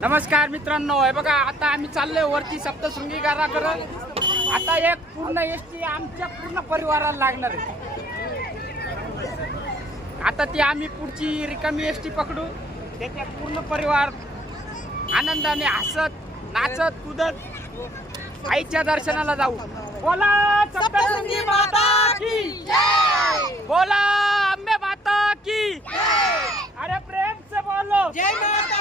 नमस्कार मित्रांनो हे बघा आता आम्ही चाललोय वरती सप्तशृंगी गाराकडं आता एक पूर्ण एसटी आमच्या पूर्ण परिवाराला लागणार आहे. आता ती आम्ही पुढची रिकामी एसटी पकडू. त्याच्या पूर्ण परिवार आनंदाने हसत नाचत कुदत आईच्या दर्शनाला जाऊ. बोला सप्तशृंगी माता की बोला अंबे माता की अरे प्रेम से बोलो. जय माता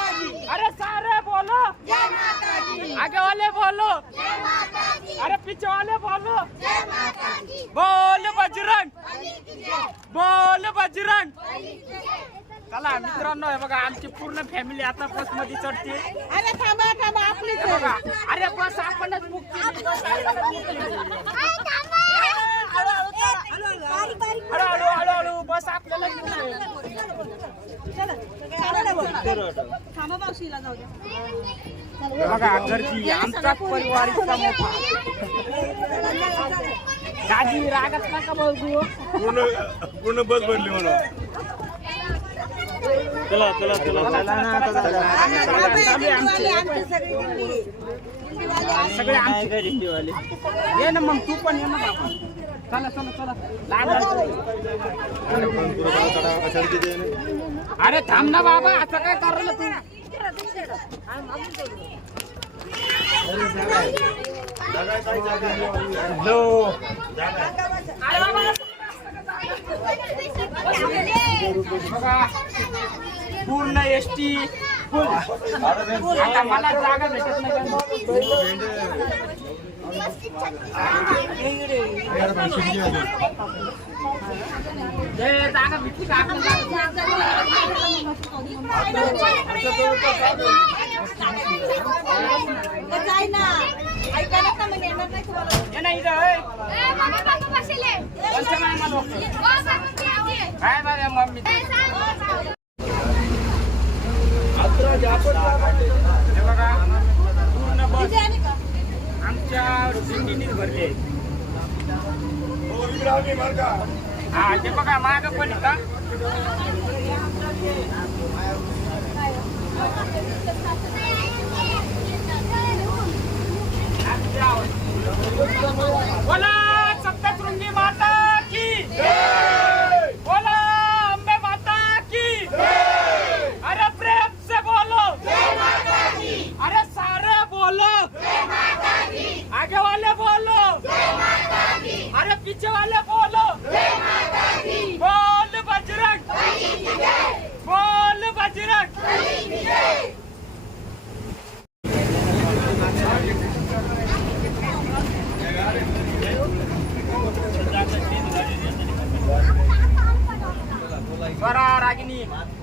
आगे वाले बोलो। जय माता दी अरे पीछे वाले बोलो। जय माता दी बोल बजरंग। बली की जय बोल बजरंग। चला मित्रांनो हे बघा आमची पूर्ण फॅमिली आता बस मध्ये चढते अरे थांबा थांबा आपलीच हे बघा अरे बस आपणच बुक केली. बस आपणच book केली. हळू हळू हळू हळू बस आपल्याला बघा गर्दी आमचा परिवार इतका मोठा दादी रागत नका बघू पूर्ण पूर्ण बस भरली म्हणून. चला चला चला. सगळे आमचे ये ना मग तू पण ये ना बाबा. चला चला चला. लहान लहान. अरे थांब ना बाबा असं काय करायला तू पूर्ण एस टी आता मला जागा भेटत नाही. हे जागा भेटली का आपल्याला जाय ना ऐका ना म्हणजे येणार नाही तुम्हाला ये ना इथं ए. कोणत्या माया मालो? काय माझ्या मम्मी हे बघा पूर्ण बस तिथे आली का आमच्या दिंडीनीच भरली. हा ते बघा माग पण का?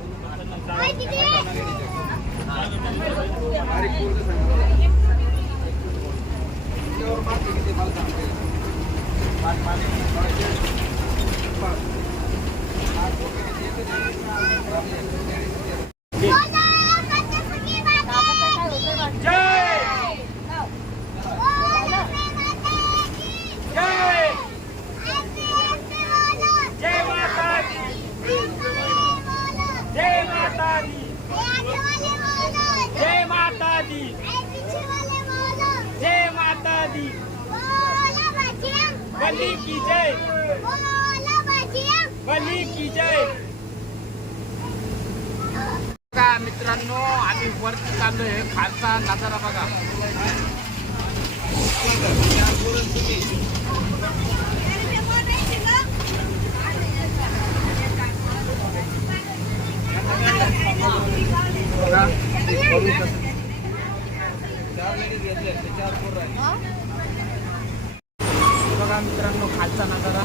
बोला सप्तशृंगी माता की बोला अंबे माता की अरे प्रेम से बोलो अरे सारे बोलो आगे वाले बोलो अरे पीछे वाले बोलो बोल बजरंग बोल बजरंग बरा रागिनी जय जय जय माता दी जय माता दी जय माता दी जय माता दी बली की जय. बली की जय. बघा मित्रांनो आम्ही वरती चाललोय. खालचा नजारा बघा. बघा मित्रांनो खालचा नजारा.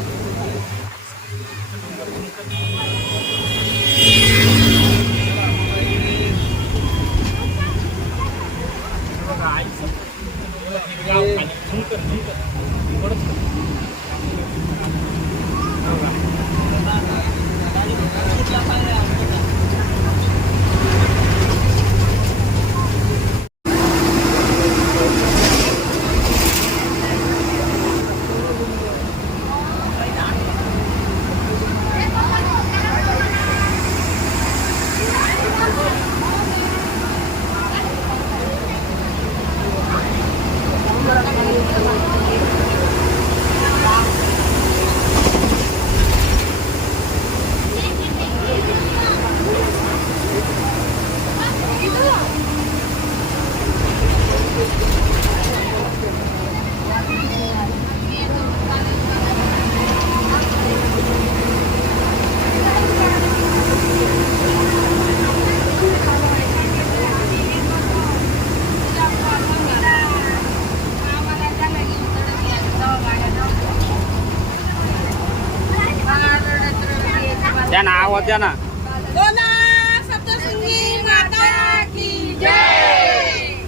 द्या ना बोला सप्तशृंगी माता की जय।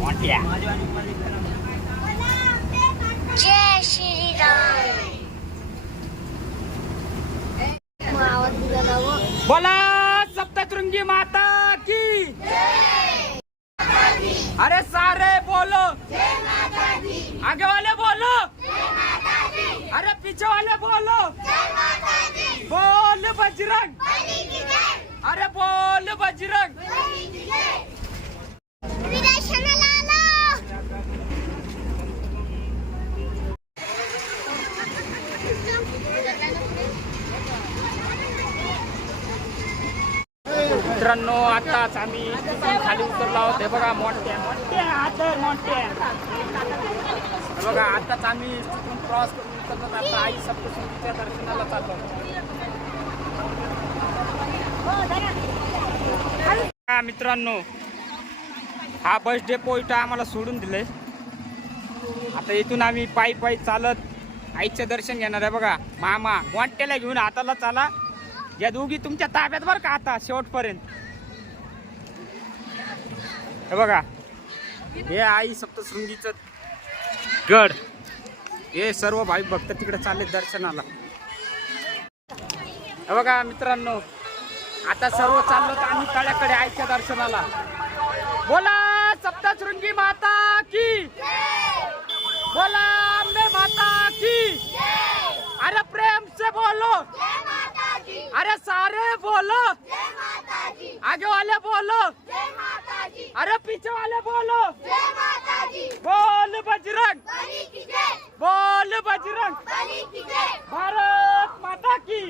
मोठ्या. जय श्रीराम. आवाज दिला ना. बोला सप्तशृंगी माता की अरे सारे बोलो। आगे वाले बोलो। अरे पीछे वाले बोलो। बोल बजरंग। अरे बोल बजरंग। मित्रांनो आताच आम्ही तिथून खाली उतरलो आहोत. हे बघा मोठ्या मोठ्या आता मोठ्या. बघा आताच आम्ही तिथून क्रॉस करून उतरलो. आता आई सप्तशृंगीच्या दर्शनाला चाललो. मित्रांनो हा बस डेपो इथं आम्हाला सोडून दिलंय. आता इथून आम्ही पायी पायी चालत आईचं दर्शन घेणार आहे. बघा मामा मोठ्याला घेऊन हाताला चाला. या दोघी तुमच्या ताब्यात बरं का आता शेवटपर्यंत. हे बघा. हे आई सप्तशृंगीचं गड. हे सर्व भाई भक्त तिकडे चालले दर्शनाला. हे बघा मित्रांनो आता सर्व चाललो तर आम्ही तळ्याकडे आईच्या दर्शनाला. बोला सप्तशृंगी माता की. बोला अंबे माता की. अरे प्रेम से बोलो. अरे सारे बोलो। आगे वाले बोलो। अरे पीछे वाले बोलो। बोल बजरंग। बोल बजरंग। भारत माता की।